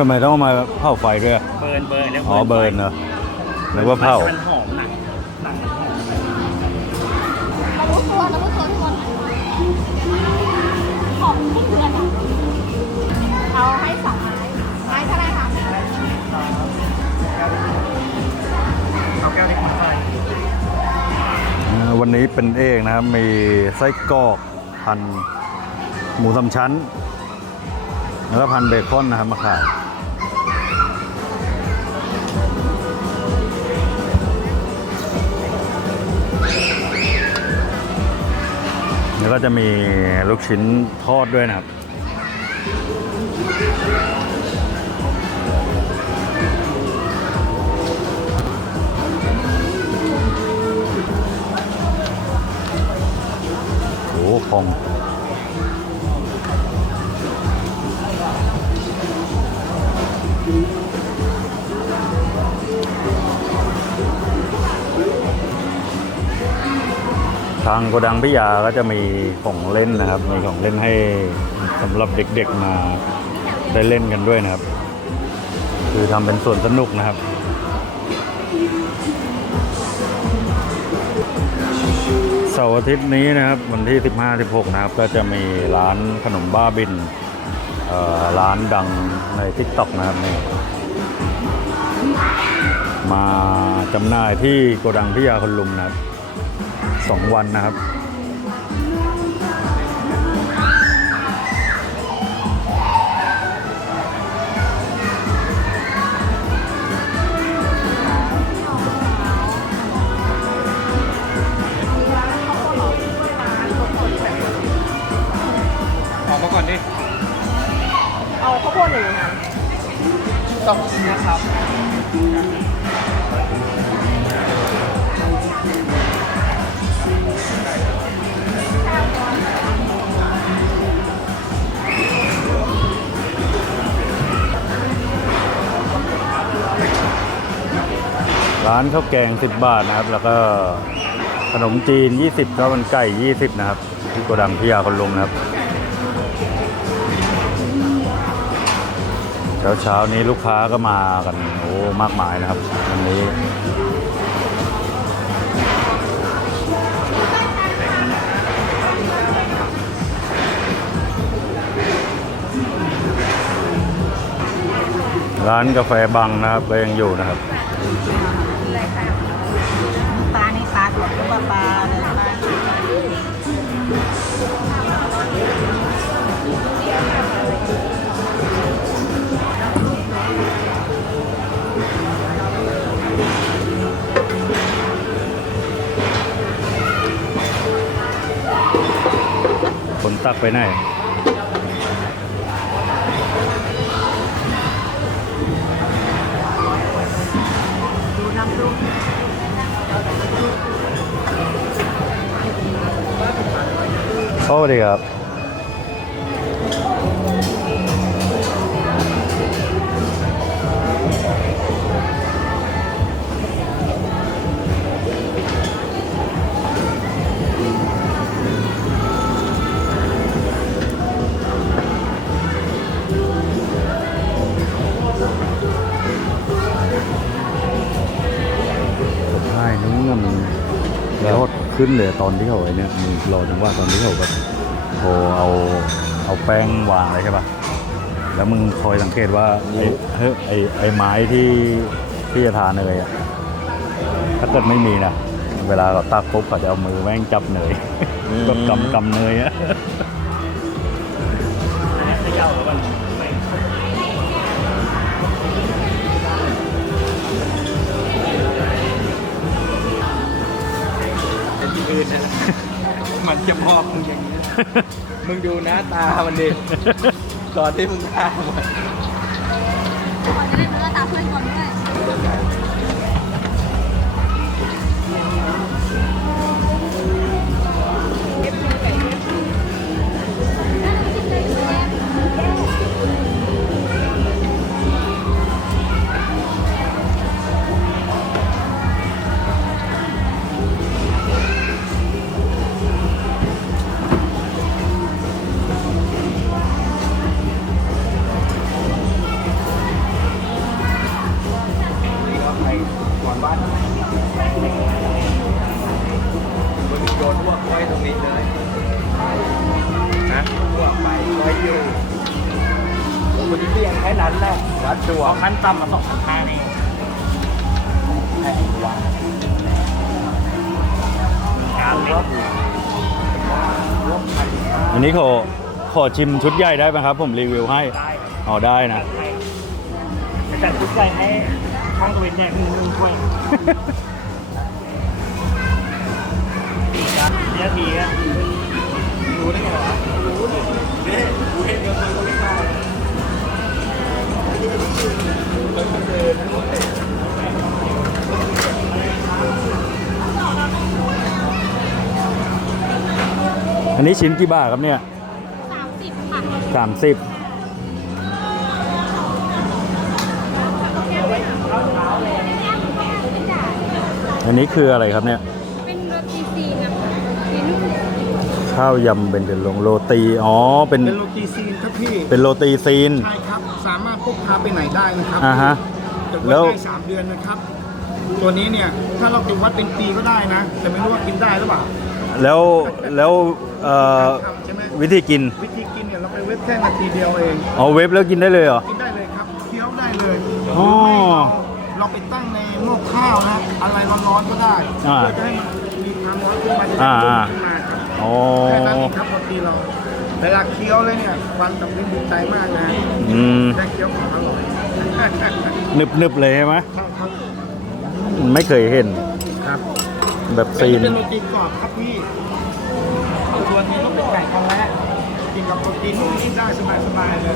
ทำไมต้องเอามาเผาไฟด้วยเบิร์นเบิร์นแล้วอ๋อเบิร์นเหรอนึกว่าเผามันหอมหนักหนังมันหอมเรารู้ตัวเรารู้ตัวทุกคนขอบไม่เดือนอะเอาให้สองไม้ไม้เท่าไหรคะเอาแก้วที่คนไฟอ่าวันนี้เป็นเอกนะครับ มีไส้กรอกพันหมูสามชั้น แล้วก็พันเบคอนนะครับมาขาย แล้วก็จะมีลูกชิ้นทอดด้วยนะครับ โอ้โหพอง ทางโกดังพิยาก็จะมีของเล่นนะครับ มีของเล่นให้สำหรับเด็กๆมาได้เล่นกันด้วยนะครับ คือทำเป็นส่วนสนุกนะครับเสาร์อาทิตย์นี้นะครับวันที่ 15 16 นะครับ ก็จะมีร้านขนมบ้าบินร้านดังใน t ิ k t o k นะครับนี่มาจำหน่ายที่โกดังพิยาคนลุมนะครับ สองวันนะครับ ออกมาก่อนดิ เอาข้าวโพดหนึ่งนะต้องนะครับ ร้านข้าวแกง 10 บาทนะครับ แล้วก็ขนมจีน 20ข้าวมันไก่ 20 นะครับ ที่โกดังพิยาคนลุมนะครับ เช้าเช้าๆนี้ลูกค้าก็มากันโอ้มากมายนะครับวันนี้ร้านกาแฟบังนะครับก็ยังอยู่นะครับ ตักไปไหนสวัสดีครับ ยอดขึ้นเลยตอนที่เขาไอ้เนี่ยมึงรอจังหว่าตอนที่เขาแบบโทรเอาเอาแป้งวางอะไรใช่ปะแล้วมึงคอยสังเกตว่าไอ้เฮ้ยไอ้ไอ้ไม้ที่ที่จะทาเนยอะถ้าเกิดไม่มีนะเวลาเราตักปุ๊บเขาจะเอามือแม่งจับเนยแบบกำกำเนยอะเขย่าแล้วมัน ไม่เป็นที่อื่นนะมันจะมอบมึงอย่างนี้ มึงดูหน้าตามันดิตอนที่มึงฆ่ามัน ก่อนจะได้เนื้อตาเพื่อนก่อนด้วย ขั้นต่ำมาสองพันห้านี่การเล็กอันนี้ขอขอชิมชุดใหญ่ได้ไหมครับ ผมรีวิวให้ได้อ๋อได้นะให้จะจัดชุดใหญ่ให้ช่องตัวเองเนี่ยหนึ่งหนึ่งถ้วยอีกนะเดี๋ยวทีอะรู้ได้ไงวะอันนี้ ชิ้นกี่บาทครับเนี่ยสามสิบค่ะสามสิบอันนี้คืออะไรครับเนี่ย เป็นโรตีซีนะคะสีนุ่มข้าวยำเป็นเดลงโรตี อ๋อ เป็น เป็นโรตีซีนครับพี่ เป็นโรตีซีน ใช่ครับ สามารถพกพาไปไหนได้นะครับอ่าฮะจะแล้วัดวได้สามเดือนนะครับ ตัวนี้เนี่ย ถ้าเราจะวัดเป็นปีก็ได้นะ แต่ไม่รู้ว่ากินได้หรือเปล่า แล้วแล้วเอ่อทำใช่ไหมวิธีกินวิธีกินเนี่ยเราไปเว็บแค่นาทีเดียวเอง อ๋อเว็บแล้วกินได้เลยเหรอ กินได้เลยครับเคี้ยวได้เลยอ๋อหรือไม่เราเราไปตั้งในหม้อข้าวนะอะไรร้อนๆก็ได้อ่าเพื่อจะให้มันมีความร้อนขึ้นมาจะได้อ่า นุ่มอ่าขึ้นมาครับอ๋อ แค่นั้นเองครับโรตีเราเวลาเคี้ยวเลยเนี่ยฟันกับลิ้นดีใจมากนะอืม ได้เคี้ยวของอร่อยหนึบหนึบเลยใช่ไหมครับครับไม่เคยเห็น ครับ แบบซีน เป็นโรตีกรอบครับพี่ส่วนนี้ต้องเป็นไก่ทองแรกกินกับโรตีนุ่มนี่ได้สบายๆเลย